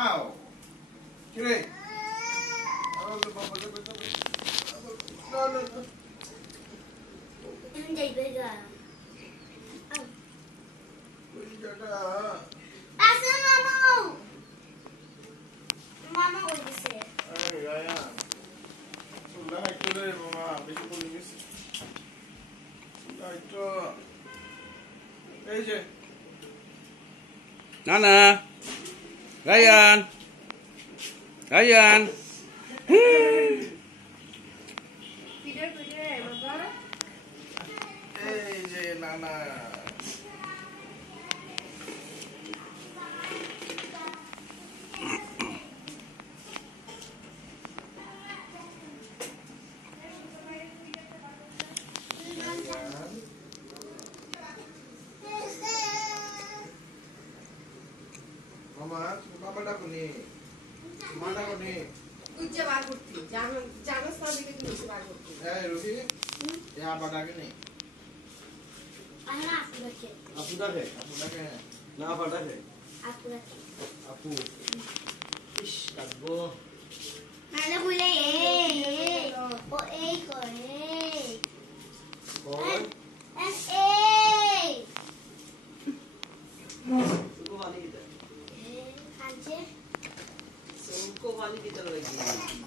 আও কি রে Nana, Ryan, Ryan. এই যে নানা মামা বাবা ডাকো নি মা ডাকো নি উজ্জা বার করতে জানো সাদিকে তুমি বার করতে এই রবি এ আবা ডাকে নি Aku dah ke? আপু ডাকে Na apa dah ke? আপু Ish, takbo. কোন Suko balik kita. Suko balik kita lagi.